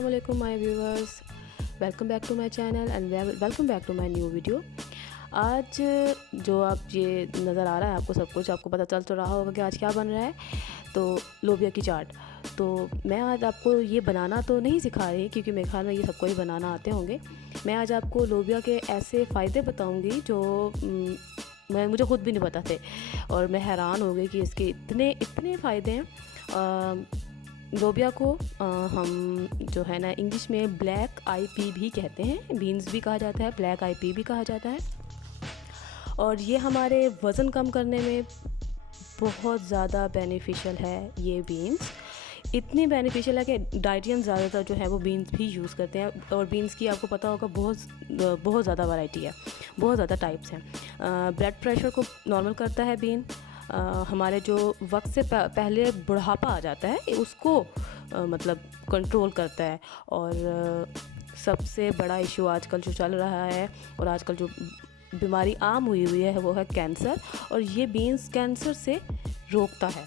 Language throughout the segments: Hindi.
अस्सलाम वालेकुम my viewers, welcome back to my channel and welcome back to my new video. आज जो आप ये नज़र आ रहा है आपको सब कुछ, आपको पता चल तो रहा होगा कि आज क्या बन रहा है। तो लोबिया की चाट। तो मैं आज आपको ये बनाना तो नहीं सिखा रही क्योंकि मेरे ख्याल में ये सबको ही बनाना आते होंगे। मैं आज आपको लोबिया के ऐसे फ़ायदे बताऊँगी जो मुझे खुद भी नहीं पता थे और मैं हैरान हो गई कि इसके इतने इतने फ़ायदे हैं। लोबिया को हम जो है ना इंग्लिश में ब्लैक आई पी भी कहते हैं, बीन्स भी कहा जाता है, ब्लैक आई पी भी कहा जाता है। और ये हमारे वज़न कम करने में बहुत ज़्यादा बेनिफिशियल है। ये बीन्स इतनी बेनिफिशियल है कि डाइटियन ज़्यादातर जो है वो बीन्स भी यूज़ करते हैं। और बीन्स की आपको पता होगा बहुत ज़्यादा वैरायटी है, बहुत ज़्यादा टाइप्स हैं। ब्लड प्रेशर को नॉर्मल करता है बीन। हमारे जो वक्त से पहले बुढ़ापा आ जाता है उसको मतलब कंट्रोल करता है। और सबसे बड़ा इशू आजकल जो चल रहा है और आजकल जो बीमारी आम हुई है वो है कैंसर। और ये बीन्स कैंसर से रोकता है,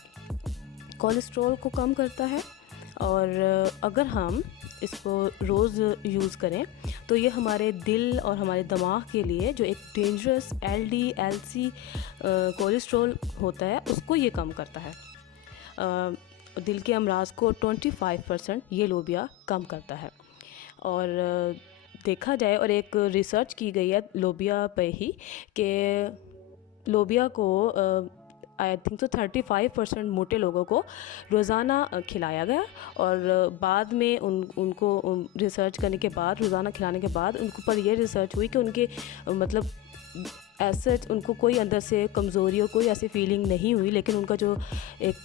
कोलेस्ट्रॉल को कम करता है। और अगर हम इसको रोज़ यूज़ करें तो ये हमारे दिल और हमारे दिमाग के लिए जो एक डेंजरस LDL-C कोलेस्ट्रॉल होता है उसको ये कम करता है। दिल के अमराज को 25% ये लोबिया कम करता है। और देखा जाए और एक रिसर्च की गई है लोबिया पे ही कि लोबिया को आई थिंक तो 35% मोटे लोगों को रोज़ाना खिलाया गया। और बाद में उनको रिसर्च करने के बाद, रोज़ाना खिलाने के बाद उनको पर यह रिसर्च हुई कि उनके मतलब ऐसे उनको कोई अंदर से कमज़ोरी और कोई ऐसी फीलिंग नहीं हुई, लेकिन उनका जो एक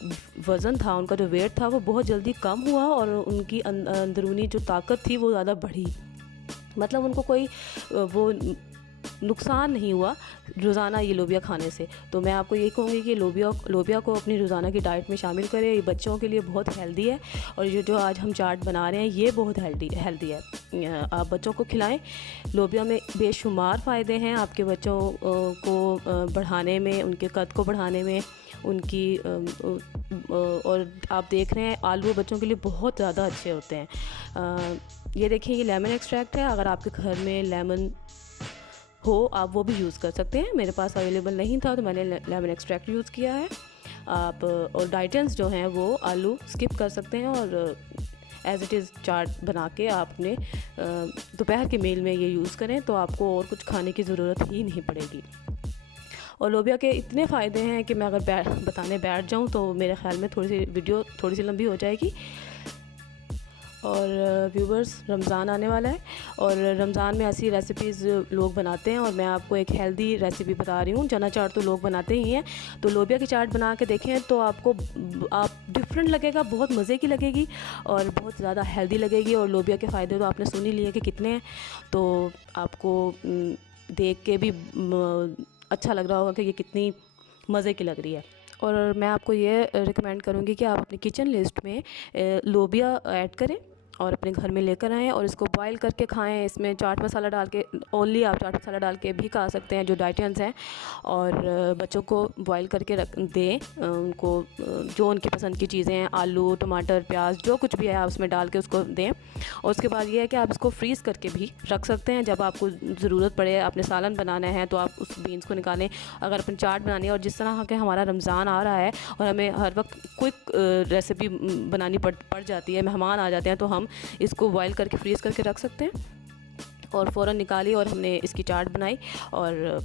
वज़न था, उनका जो वेट था वो बहुत जल्दी कम हुआ और उनकी अंदरूनी जो ताकत थी वो ज़्यादा बढ़ी। मतलब उनको कोई वो नुकसान नहीं हुआ रोज़ाना ये लोबिया खाने से। तो मैं आपको यही कहूँगी कि लोबिया को अपनी रोज़ाना की डाइट में शामिल करें। ये बच्चों के लिए बहुत हेल्दी है और ये जो आज हम चाट बना रहे हैं ये बहुत हेल्दी है। आप बच्चों को खिलाएं। लोबिया में बेशुमार फ़ायदे हैं आपके बच्चों को बढ़ाने में, उनके कद को बढ़ाने में, उनकी और आप देख रहे हैं आलू बच्चों के लिए बहुत ज़्यादा अच्छे होते हैं। ये देखिए, ये लेमन एक्सट्रैक्ट है। अगर आपके घर में लेमन हो आप वो भी यूज़ कर सकते हैं। मेरे पास अवेलेबल नहीं था तो मैंने लेमन एक्सट्रैक्ट यूज़ किया है। आप और डाइटेंस जो हैं वो आलू स्किप कर सकते हैं और एज़ इट इज़ चाट बना के आपने दोपहर के मील में ये यूज़ करें तो आपको और कुछ खाने की ज़रूरत ही नहीं पड़ेगी। और लोबिया के इतने फ़ायदे हैं कि मैं अगर बताने बैठ जाऊँ तो मेरे ख्याल में वीडियो थोड़ी सी लंबी हो जाएगी। और व्यूवर्स, रमज़ान आने वाला है और रमज़ान में ऐसी रेसिपीज़ लोग बनाते हैं और मैं आपको एक हेल्दी रेसिपी बता रही हूँ। चना चाट तो लोग बनाते ही हैं, तो लोबिया की चाट बना के देखें तो आप डिफरेंट लगेगा, बहुत मज़े की लगेगी और बहुत ज़्यादा हेल्दी लगेगी। और लोबिया के फ़ायदे तो आपने सुन ही लिए कि कितने हैं, तो आपको देख के भी अच्छा लग रहा होगा कि ये कितनी मज़े की लग रही है। और मैं आपको ये रिकमेंड करूँगी कि आप अपनी किचन लिस्ट में लोबिया ऐड करें और अपने घर में लेकर आएँ और इसको बॉईल करके खाएं। इसमें चाट मसाला डाल के, ओनली आप चाट मसाला डाल के भी खा सकते हैं जो डाइटियंस हैं। और बच्चों को बॉईल करके रख दें, उनको जो उनकी पसंद की चीज़ें हैं, आलू, टमाटर, प्याज, जो कुछ भी है आप उसमें डाल के उसको दें। और उसके बाद ये है कि आप इसको फ्रीज़ करके भी रख सकते हैं। जब आपको ज़रूरत पड़े, आपने सालन बनाना है तो आप उस बीन्स को निकालें। अगर अपनी चाट बनानी है और जिस तरह के हमारा रमज़ान आ रहा है और हमें हर वक्त क्विक रेसिपी बनानी पड़ जाती है, मेहमान आ जाते हैं, तो हम इसको बॉईल करके फ्रीज़ करके रख सकते हैं और फ़ौरन निकाली और हमने इसकी चाट बनाई और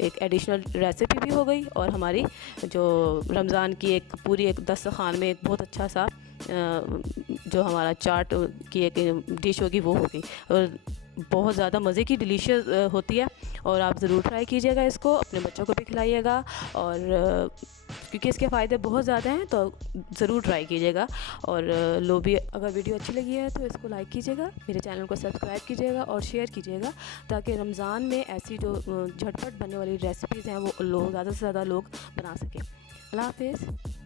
एक एडिशनल रेसिपी भी हो गई और हमारी जो रमज़ान की एक पूरी एक दस्तरखान में एक बहुत अच्छा सा जो हमारा चाट की एक डिश होगी वो होगी। और बहुत ज़्यादा मज़े की डिलीशियस होती है और आप ज़रूर ट्राई कीजिएगा इसको, अपने बच्चों को भी खिलाइएगा। और क्योंकि इसके फ़ायदे बहुत ज़्यादा हैं तो ज़रूर ट्राई कीजिएगा। और अगर वीडियो अच्छी लगी है तो इसको लाइक कीजिएगा, मेरे चैनल को सब्सक्राइब कीजिएगा और शेयर कीजिएगा ताकि रमज़ान में ऐसी जो झटपट बनने वाली रेसिपीज़ हैं वो ज़्यादा से ज़्यादा लोग बना सकें। अल्लाह हाफ़िज़।